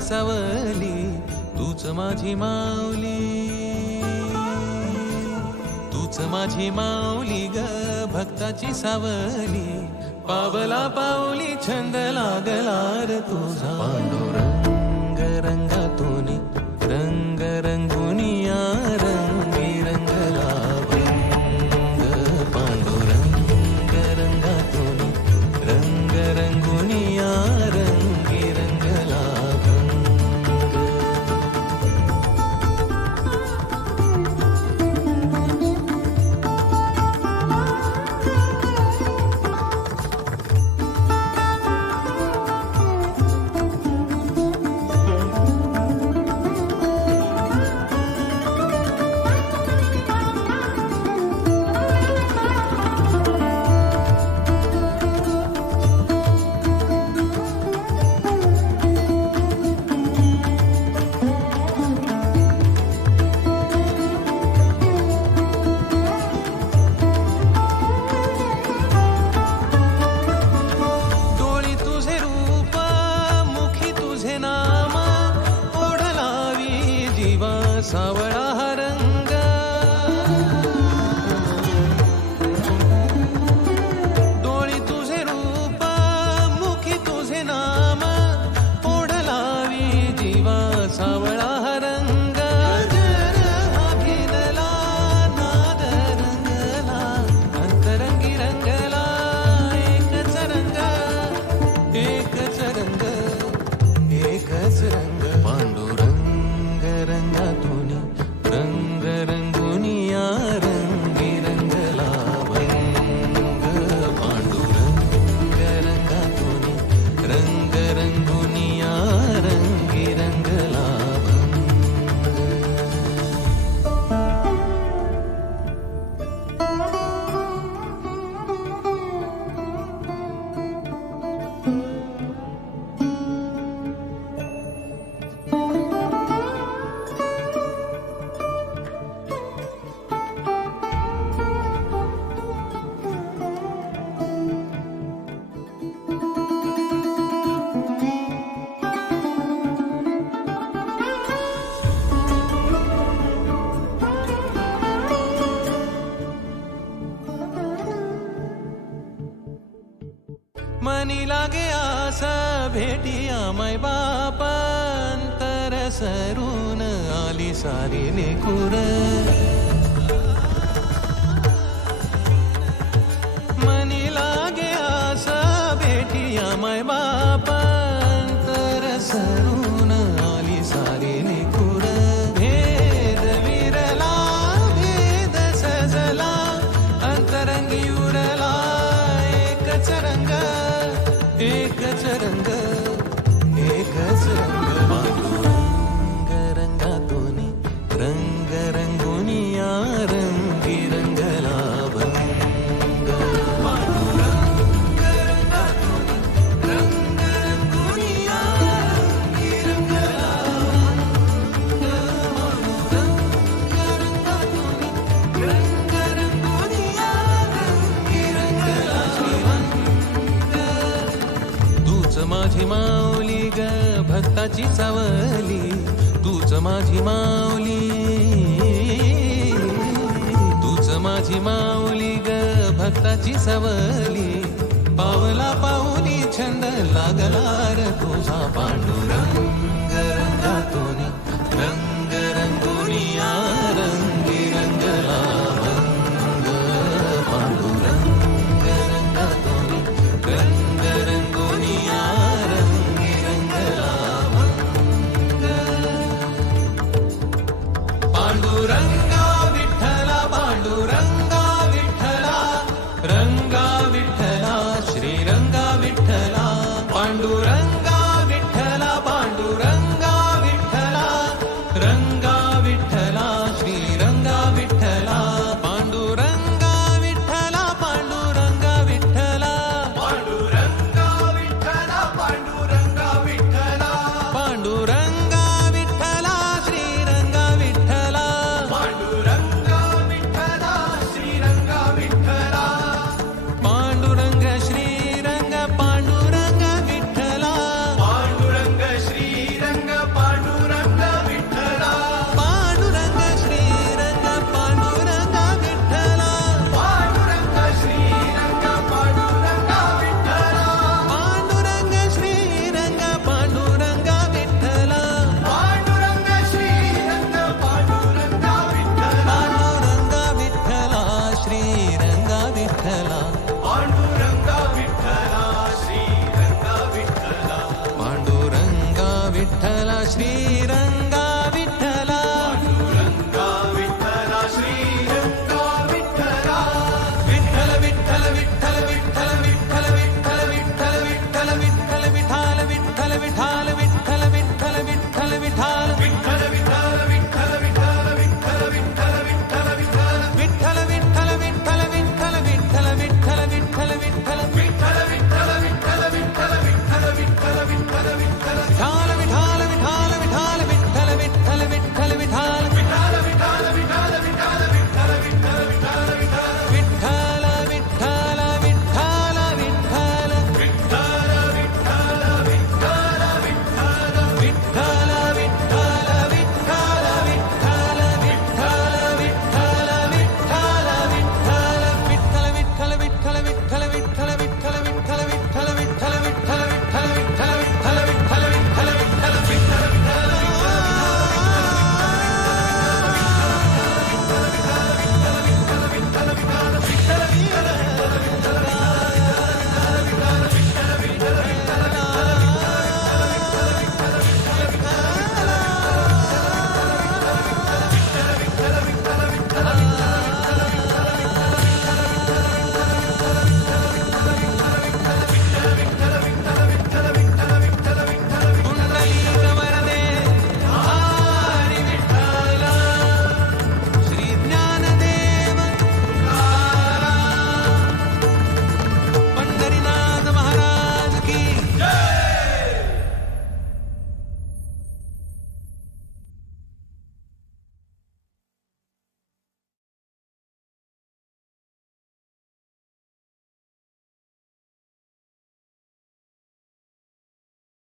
भक्ताची सावली, तूच माझी माऊली, तूच माझी माऊली ग भक्ताची सावली. पावला पाऊली छंद लागला रे तुझा, पांडुरंग रंगातून रंग रंगुनिया रंगी रंगला भंग. पांडुरंग रंगातून रंग रंगुनिया रंगी रंगला भंग. सावळा हा रंग, डोळी तुझे रूप मुखी तुझे नाम, ओढ लावी जीवा सावळा हा रंग. अभिनला नाद रंगला, अंतरंगी रंगला, एकच रंग एकच रंग एकच रंग. पांडुरंग रंगातून रंग रंगुनिया रंगी रंगला भंग. पांडुरंग रंगातून रंग रंगुनिया रंगी रंगला भंग. मनी लागे आस भेटिया मै बाप, अंतर सरून आली सारी लेकुर. मनी लागे आस भेटिया मै बाप, अंतर सरून आली सारी लेकुर. भेद विरला भेद सजला, अंतरंगी उरला, एकच रंग एकच रंग एकच रंग. पांडुरंग रंगातून रंग रंगुनिया रंगी रंगला भंग. पांडुरंग रंगातून रंग रंगुनिया रंगी रंगला भंग. पांडुरंग रंगातून रंग रंगुनिया रंगी रंगला भंग. तूच माझी माऊली ग भक्ताची सावली, तूच माझी माऊली, तूच माझी माऊली ग भक्ताची सावली. पावला पाऊली छंद लागला रे तुझा, पांडुरंग रंगातून रंग रंगुनिया रंगी रंगला भंग. पांडुरंग रंगातून रंग रंगुनिया रंगी रंगला भंग. पांडुरंगा विठ्ठला पांडुरंगा विठ्ठला, रंगा विठ्ठला श्रीरंगा विठ्ठला. पांडुरंगा विठ्ठला पांडुरंगा विठ्ठला, रंगा विठ्ठला श्रीरंगा विठ्ठला. पांडुरंगा विठ्ठला पांडुरंगा विठ्ठला, पांडुरंगा विठ्ठला पांडुरंगा विठ्ठला. पांडुरंगा विठ्ठला श्रीरंगा विठ्ठला. पांडुरंगा विठ्ठला श्रीरंगा विठ्ठला. पांडुरंग श्रीरंग पांडुरंग विठ्ठला. पांडुरंग श्रीरंग विठ्ठला